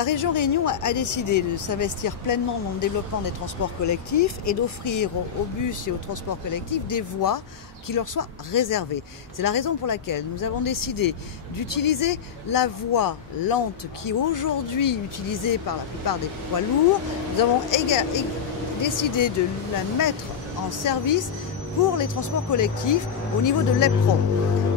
La région Réunion a décidé de s'investir pleinement dans le développement des transports collectifs et d'offrir aux bus et aux transports collectifs des voies qui leur soient réservées. C'est la raison pour laquelle nous avons décidé d'utiliser la voie lente qui est aujourd'hui utilisée par la plupart des poids lourds. Nous avons décidé de la mettre en service pour les transports collectifs au niveau de l'Éperon.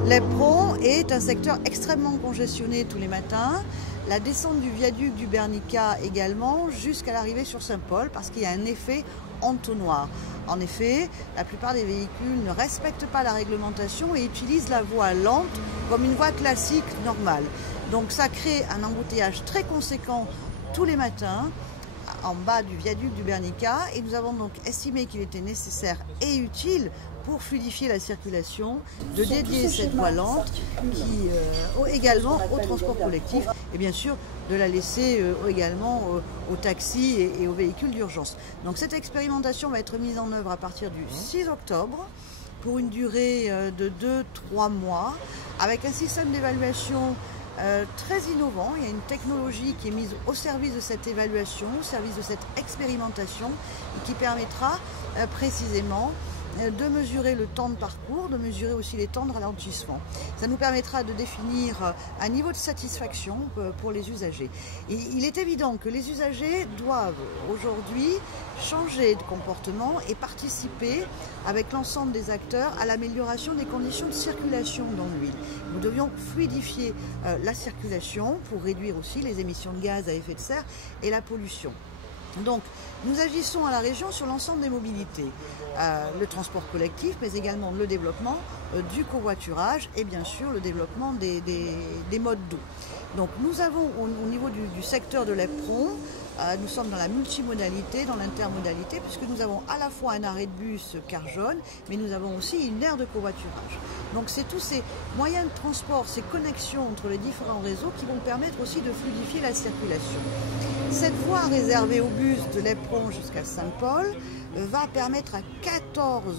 L'Éperon est un secteur extrêmement congestionné tous les matins. La descente du viaduc du Bernica également jusqu'à l'arrivée sur Saint-Paul parce qu'il y a un effet entonnoir. En effet, la plupart des véhicules ne respectent pas la réglementation et utilisent la voie lente comme une voie classique normale. Donc ça crée un embouteillage très conséquent tous les matins en bas du viaduc du Bernica et nous avons donc estimé qu'il était nécessaire et utile pour fluidifier la circulation, de dédier cette voie lente également au transport collectif et bien sûr de la laisser également aux taxis et aux véhicules d'urgence. Donc cette expérimentation va être mise en œuvre à partir du 6 octobre pour une durée de 2-3 mois avec un système d'évaluation très innovant. Il y a une technologie qui est mise au service de cette évaluation, au service de cette expérimentation et qui permettra précisément de mesurer le temps de parcours, de mesurer aussi les temps de ralentissement. Ça nous permettra de définir un niveau de satisfaction pour les usagers. Et il est évident que les usagers doivent aujourd'hui changer de comportement et participer avec l'ensemble des acteurs à l'amélioration des conditions de circulation dans l'huile. Nous devions fluidifier la circulation pour réduire aussi les émissions de gaz à effet de serre et la pollution. Donc, nous agissons à la région sur l'ensemble des mobilités, le transport collectif, mais également le développement du covoiturage et bien sûr le développement des modes doux. Donc, nous avons au niveau du secteur de l'Éperon, nous sommes dans la multimodalité, dans l'intermodalité, puisque nous avons à la fois un arrêt de bus car jaune, mais nous avons aussi une aire de covoiturage. Donc c'est tous ces moyens de transport, ces connexions entre les différents réseaux qui vont permettre aussi de fluidifier la circulation. Cette voie réservée aux bus de l'Éperon jusqu'à Saint-Paul va permettre à 14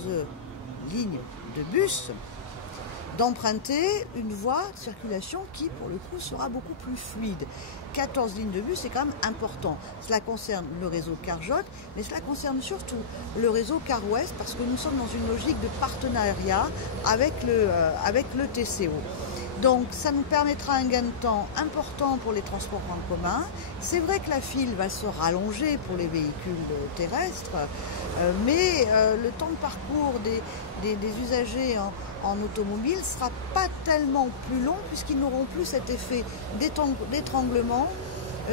lignes de bus d'emprunter une voie de circulation qui, pour le coup, sera beaucoup plus fluide. 14 lignes de bus, c'est quand même important. Cela concerne le réseau Car Jaune, mais cela concerne surtout le réseau Car Ouest, parce que nous sommes dans une logique de partenariat avec le TCO. Donc ça nous permettra un gain de temps important pour les transports en commun. C'est vrai que la file va se rallonger pour les véhicules terrestres, mais le temps de parcours des usagers en automobile ne sera pas tellement plus long puisqu'ils n'auront plus cet effet d'étranglement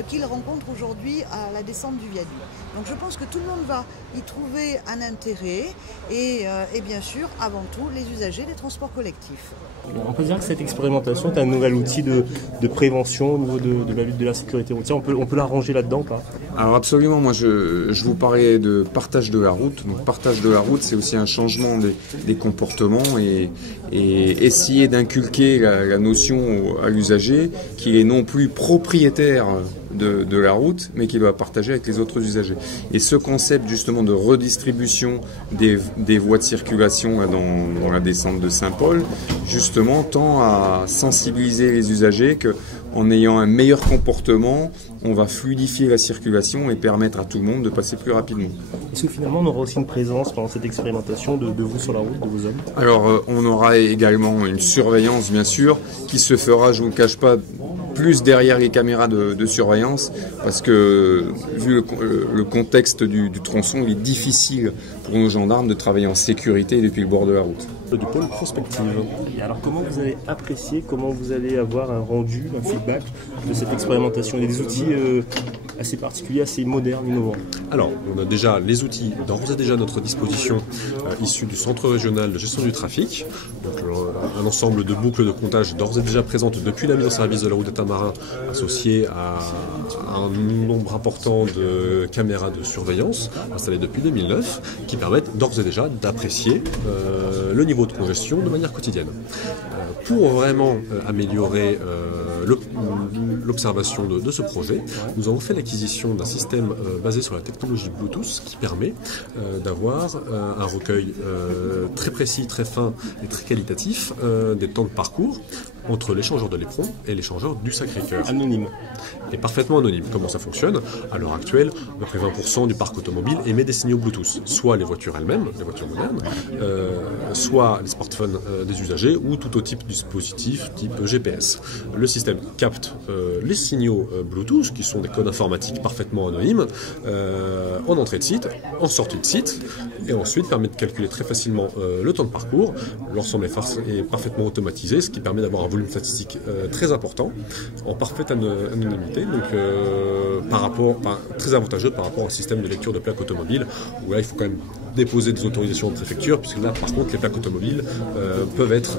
qu'ils rencontrent aujourd'hui à la descente du viaduc. Donc je pense que tout le monde va y trouver un intérêt et bien sûr, avant tout, les usagers des transports collectifs. On peut dire que cette expérimentation est un nouvel outil de prévention au niveau de la lutte de la sécurité routière. On peut la ranger là-dedans, pas? Alors absolument, moi je vous parlais de partage de la route. Donc partage de la route, c'est aussi un changement des comportements et essayer d'inculquer la notion à l'usager qu'il est non plus propriétaire de la route, mais qu'il doit partager avec les autres usagers. Et ce concept justement de redistribution des voies de circulation dans la descente de Saint-Paul, justement tend à sensibiliser les usagers qu'en ayant un meilleur comportement, on va fluidifier la circulation et permettre à tout le monde de passer plus rapidement. Est-ce que finalement on aura aussi une présence pendant cette expérimentation de vous sur la route, de vos hommes? Alors on aura également une surveillance bien sûr qui se fera, je ne vous le cache pas, plus derrière les caméras de surveillance parce que vu le contexte du tronçon, il est difficile pour nos gendarmes de travailler en sécurité depuis le bord de la route. Du pôle prospective. Et alors comment vous allez apprécier, comment vous allez avoir un rendu, un feedback de cette expérimentation? Il y a des outils assez particuliers, assez modernes, innovants. Alors, on a déjà les outils d'ores et déjà à notre disposition issus du Centre régional de gestion du trafic. Donc, un ensemble de boucles de comptage d'ores et déjà présentes depuis la mise en service de la route d'État marin, associée à un nombre important de caméras de surveillance installées depuis 2009, qui permettent d'ores et déjà d'apprécier le niveau de congestion de manière quotidienne. Pour vraiment améliorer l'observation de ce projet, nous avons fait l'acquisition d'un système basé sur la technologie Bluetooth qui permet d'avoir un recueil très précis, très fin et très qualitatif des temps de parcours entre l'échangeur de l'éperon et l'échangeur du Sacré-Cœur. Anonyme. Et parfaitement anonyme. Comment ça fonctionne? À l'heure actuelle, à peu près 20% du parc automobile émet des signaux Bluetooth. Soit les voitures elles-mêmes, les voitures modernes, soit les smartphones des usagers, ou tout autre type de dispositif type GPS. Le système capte les signaux Bluetooth, qui sont des codes informatiques parfaitement anonymes, en entrée de site, en sortie de site, et ensuite permet de calculer très facilement le temps de parcours. L'ensemble est parfaitement automatisé, ce qui permet d'avoir un volume statistique très important, en parfaite anonymité, donc très avantageux par rapport au système de lecture de plaques automobiles, où là il faut quand même déposer des autorisations de préfecture, puisque là par contre les plaques automobiles peuvent être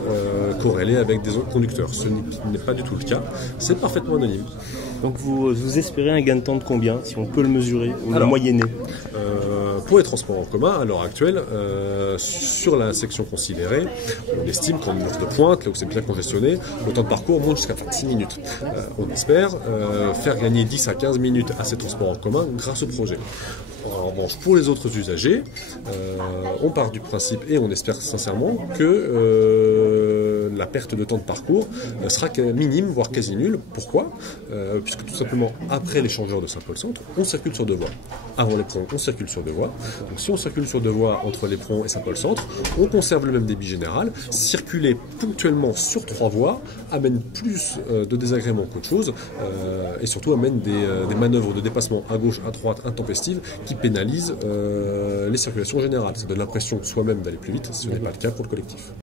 corrélées avec des conducteurs. Ce n'est pas du tout le cas, c'est parfaitement anonyme. Donc vous espérez un gain de temps de combien, si on peut le mesurer, ou le moyenner? Pour les transports en commun, à l'heure actuelle, sur la section considérée, on estime qu'en heure de pointe, là où c'est bien congestionné, le temps de parcours monte jusqu'à 26 minutes. On espère faire gagner 10 à 15 minutes à ces transports en commun grâce au projet. En revanche, pour les autres usagers, on part du principe, et on espère sincèrement, que la perte de temps de parcours sera minime, voire quasi nulle. Pourquoi? Puisque tout simplement, après l'échangeur de Saint-Paul-Centre, on circule sur deux voies. Avant l'éperon, on circule sur deux voies. Donc si on circule sur deux voies entre l'éperon et Saint-Paul-Centre, on conserve le même débit général. Circuler ponctuellement sur trois voies amène plus de désagréments qu'autre chose, et surtout amène des manœuvres de dépassement à gauche, à droite, intempestives, qui pénalisent les circulations générales. Ça donne l'impression soi-même d'aller plus vite, ce n'est pas le cas pour le collectif.